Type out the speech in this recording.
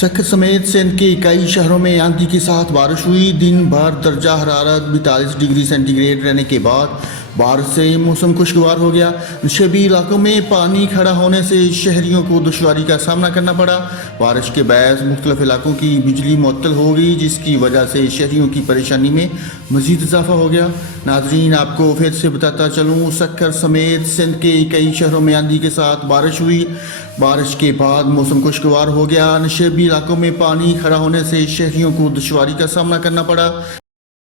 सक्कर समेत सिंध के कई शहरों में आंधी के साथ बारिश हुई। दिन भर दर्जा हरारत 42 डिग्री सेंटीग्रेड रहने के बाद बारिश से मौसम खुशगवार हो गया। नशेबी इलाकों में पानी खड़ा होने से शहरियों को दुश्वारी का सामना करना पड़ा। बारिश के बायस मुख्तलिफ इलाकों की बिजली मुअत्तल हो गई, जिसकी वजह से शहरियों की परेशानी में मजीद इजाफा हो गया। नाजरीन, आपको फिर से बताता चलूँ, सक्कर समेत सिंध के कई शहरों में आंधी के साथ बारिश हुई। बारिश के बाद मौसम खुशगवार हो गया। नशेबी इलाकों में पानी खड़ा होने से शहरियों को दुश्वारी का सामना करना पड़ा।